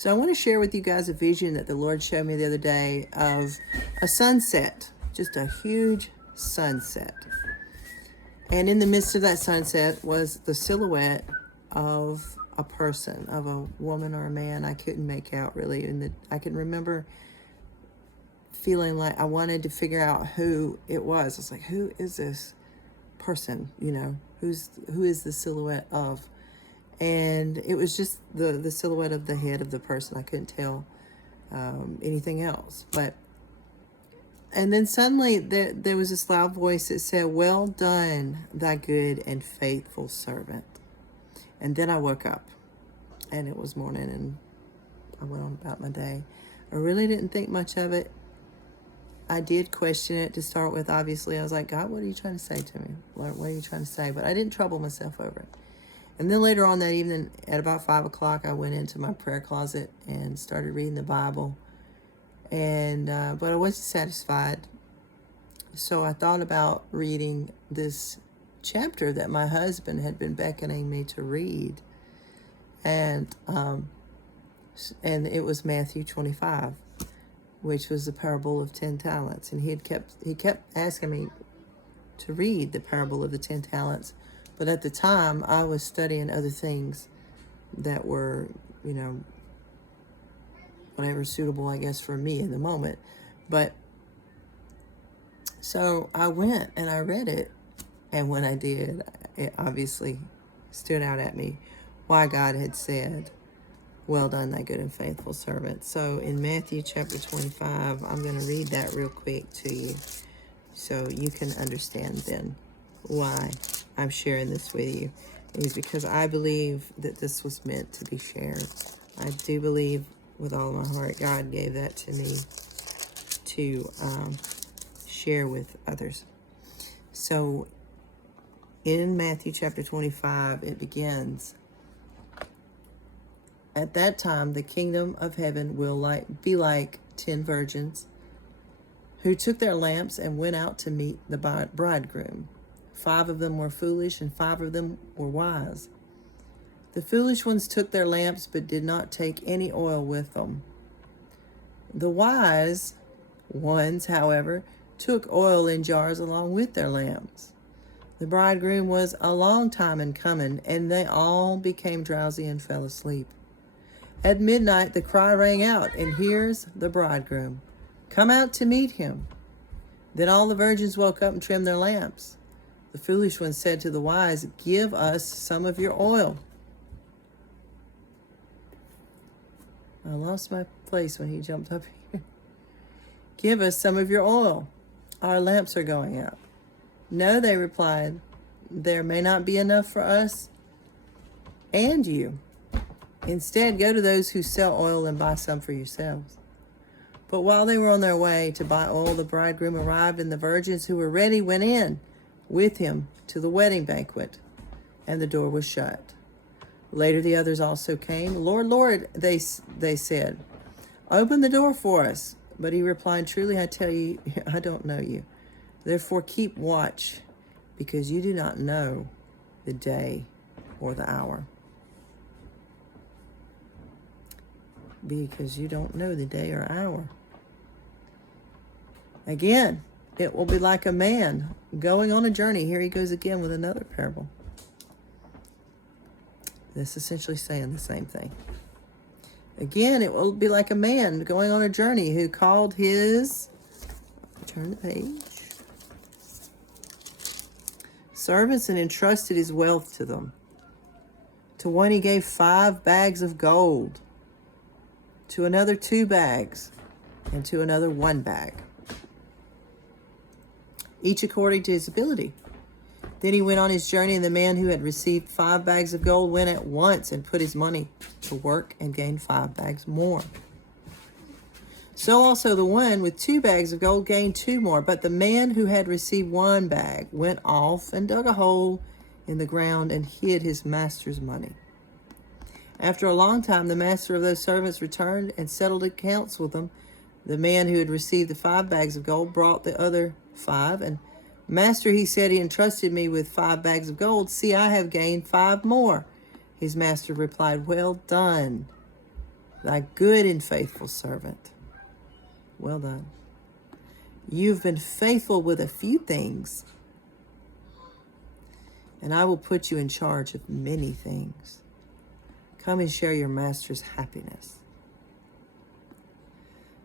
So I want to share with you guys a vision that the Lord showed me the other day of a sunset, just a huge sunset. And in the midst of that sunset was the silhouette of a person, of a woman or a man. I couldn't make out really. And I can remember feeling like I wanted to figure out who it was. I was like, who is this person? You know, who is the silhouette of? And it was just the silhouette of the head of the person. I couldn't tell anything else. And then suddenly there was this loud voice that said, "Well done, thy good and faithful servant." And then I woke up, and it was morning, and I went on about my day. I really didn't think much of it. I did question it to start with, obviously. I was like, God, what are you trying to say to me? What are you trying to say? But I didn't trouble myself over it. And then later on that evening, at about 5 o'clock, I went into my prayer closet and started reading the Bible. And but I wasn't satisfied. So I thought about reading this chapter that my husband had been beckoning me to read. And it was Matthew 25, which was the parable of 10 talents. And he kept asking me to read the parable of the 10 talents. But at the time, I was studying other things that were, whatever suitable, I guess, for me in the moment. But so I went and I read it. And when I did, it obviously stood out at me why God had said, "Well done, thy good and faithful servant." So in Matthew chapter 25, I'm going to read that real quick to you so you can understand then why I'm sharing this with you. It is because I believe that this was meant to be shared. I do believe with all my heart God gave that to me to share with others. So in Matthew chapter 25, it begins, "At that time, the kingdom of heaven will be like 10 virgins who took their lamps and went out to meet the bridegroom. 5 of them were foolish and 5 of them were wise. The foolish ones took their lamps but did not take any oil with them. The wise ones, however, took oil in jars along with their lamps. The bridegroom was a long time in coming, and they all became drowsy and fell asleep. At midnight the cry rang out, 'And here's the bridegroom. Come out to meet him.' Then all the virgins woke up and trimmed their lamps. The foolish ones said to the wise, 'Give us some of your oil.'" I lost my place when he jumped up here. "Give us some of your oil. Our lamps are going out." "No," they replied, "there may not be enough for us and you. Instead, go to those who sell oil and buy some for yourselves." But while they were on their way to buy oil, the bridegroom arrived, and the virgins who were ready went in with him to the wedding banquet, and the door was shut. Later the others also came. "Lord, Lord," they said, "open the door for us." But he replied, "Truly I tell you, I don't know you. Therefore keep watch, because you do not know the day or the hour." Because you don't know the day or hour. Again, it will be like a man going on a journey. Here he goes again with another parable. This essentially saying the same thing. Again, it will be like a man going on a journey who called his, turn the page, servants and entrusted his wealth to them. To one he gave 5 bags of gold, to another 2 bags, and to another 1 bag, each according to his ability. Then he went on his journey, and the man who had received 5 bags of gold went at once and put his money to work and gained 5 bags more. So also the one with 2 bags of gold gained 2 more. But the man who had received 1 bag went off and dug a hole in the ground and hid his master's money. After a long time, the master of those servants returned and settled accounts with them. The man who had received the 5 bags of gold brought the other 5, and "Master," he said, "he entrusted me with 5 bags of gold. See, I have gained 5 more." His master replied, "Well done, thy good and faithful servant. Well done. You've been faithful with a few things, and I will put you in charge of many things. Come and share your master's happiness.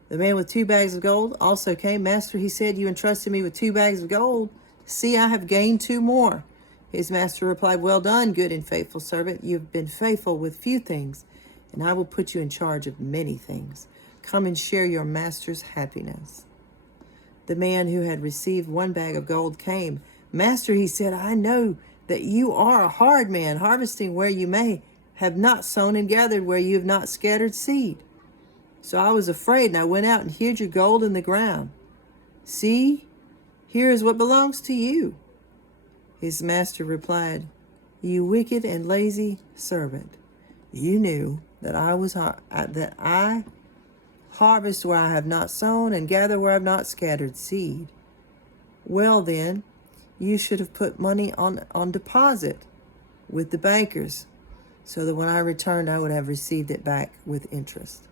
The man with 2 bags of gold also came. Master, he said, you entrusted me with 2 bags of gold. See, I have gained 2 more. His master replied, well done, good and faithful servant. You have been faithful with few things, and I will put you in charge of many things. Come and share your master's happiness. The man who had received 1 bag of gold came. Master, he said, I know that you are a hard man, harvesting where you may have not sown and gathered where you have not scattered seed. So I was afraid, and I went out and hid your gold in the ground. See, here is what belongs to you. His master replied, you wicked and lazy servant, you knew that I harvest where I have not sown and gather where I have not scattered seed. Well then, you should have put money on deposit with the bankers, so that when I returned, I would have received it back with interest.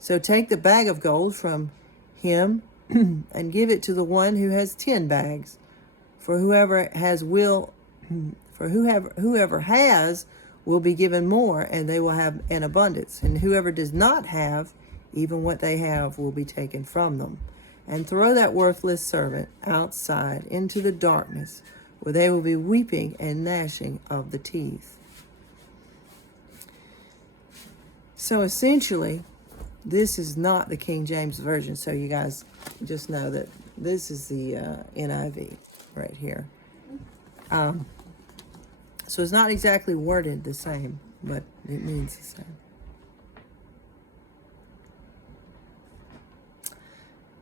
So take the bag of gold from him and give it to the one who has 10 bags. For whoever has will be given more, and they will have an abundance. And whoever does not have, even what they have will be taken from them. And throw that worthless servant outside into the darkness, where they will be weeping and gnashing of the teeth. So essentially, this is not the King James Version, so you guys just know that this is the NIV right here. So it's not exactly worded the same, but it means the same.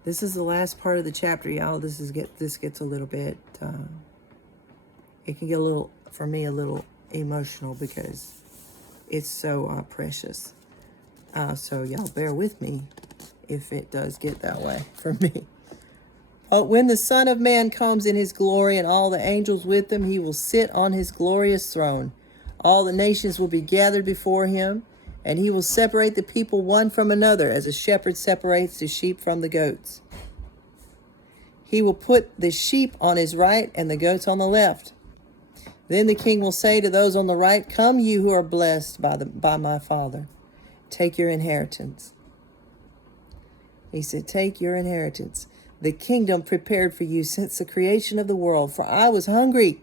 This is the last part of the chapter, y'all. This gets a little bit, it can get for me, a little emotional because it's so precious. So y'all bear with me if it does get that way for me. But when the Son of Man comes in his glory and all the angels with him, he will sit on his glorious throne. All the nations will be gathered before him, and he will separate the people one from another, as a shepherd separates the sheep from the goats. He will put the sheep on his right and the goats on the left. Then the king will say to those on the right, come, you who are blessed by my Father. Take your inheritance. He said, take your inheritance. The kingdom prepared for you since the creation of the world. For I was hungry,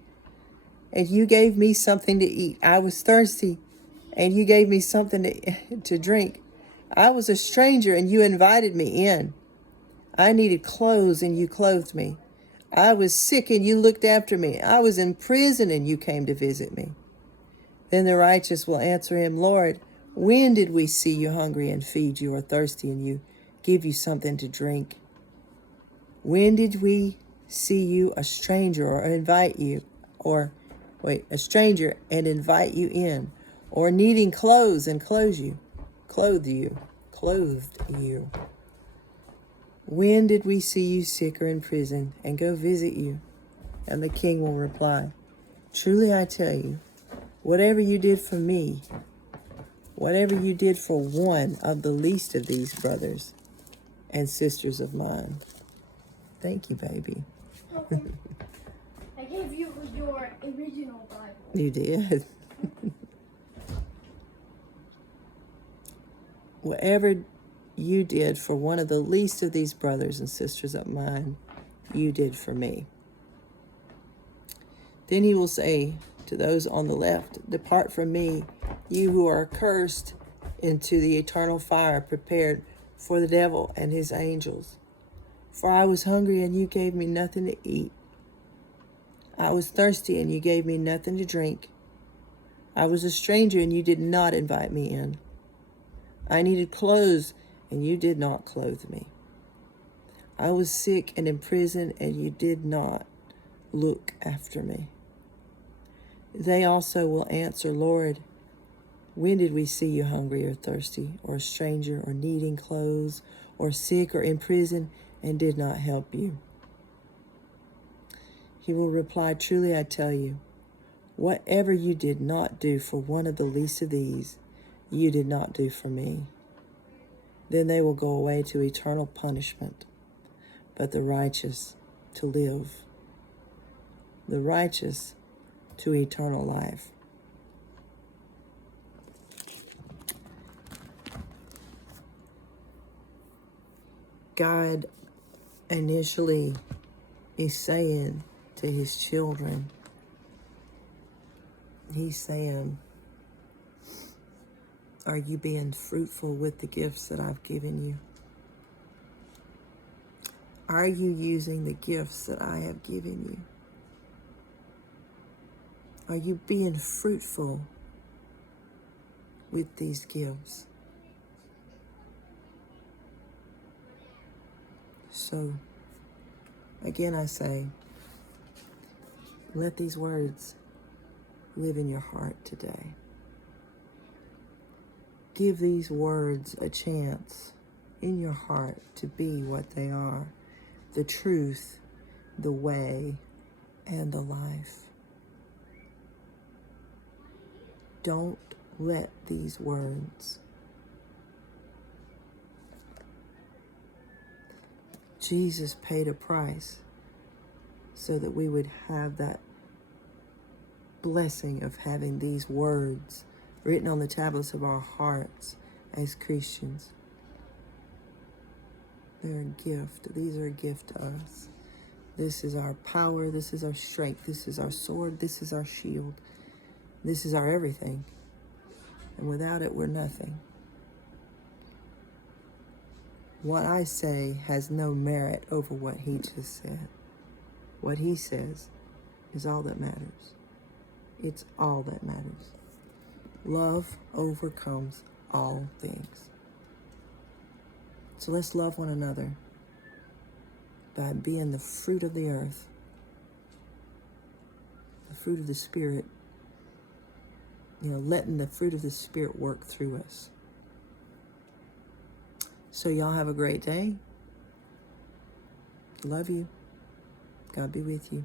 and you gave me something to eat. I was thirsty, and you gave me something to drink. I was a stranger, and you invited me in. I needed clothes, and you clothed me. I was sick, and you looked after me. I was in prison, and you came to visit me. Then the righteous will answer him, Lord, when did we see you hungry and feed you, or thirsty and you give you something to drink? When did we see you a stranger a stranger and invite you in, or needing clothes and clothed you? When did we see you sick or in prison and go visit you? And the king will reply, truly I tell you, whatever you did for me, whatever you did for one of the least of these brothers and sisters of mine. Thank you, baby. Okay. I gave you your original Bible. You did. Whatever you did for one of the least of these brothers and sisters of mine, you did for me. Then he will say to those on the left, depart from me, you who are cursed, into the eternal fire prepared for the devil and his angels. For I was hungry, and you gave me nothing to eat. I was thirsty, and you gave me nothing to drink. I was a stranger, and you did not invite me in. I needed clothes, and you did not clothe me. I was sick and in prison, and you did not look after me. They also will answer, Lord, when did we see you hungry or thirsty, or a stranger, or needing clothes, or sick, or in prison, and did not help you? He will reply, truly I tell you, whatever you did not do for one of the least of these, you did not do for me. Then they will go away to eternal punishment, but the righteous to live. The righteous to eternal life. God initially is saying to his children, he's saying, are you being fruitful with the gifts that I've given you? Are you using the gifts that I have given you? Are you being fruitful with these gifts? So, again, I say, let these words live in your heart today. Give these words a chance in your heart to be what they are: the truth, the way, and the life. Don't let these words. Jesus paid a price so that we would have that blessing of having these words written on the tablets of our hearts as Christians. They're a gift. These are a gift to us. This is our power. This is our strength. This is our sword. This is our shield. This is our everything. And without it, we're nothing. What I say has no merit over what he just said. What he says is all that matters. It's all that matters. Love overcomes all things. So let's love one another by being the fruit of the earth, the fruit of the Spirit, letting the fruit of the Spirit work through us. So y'all have a great day. Love you. God be with you.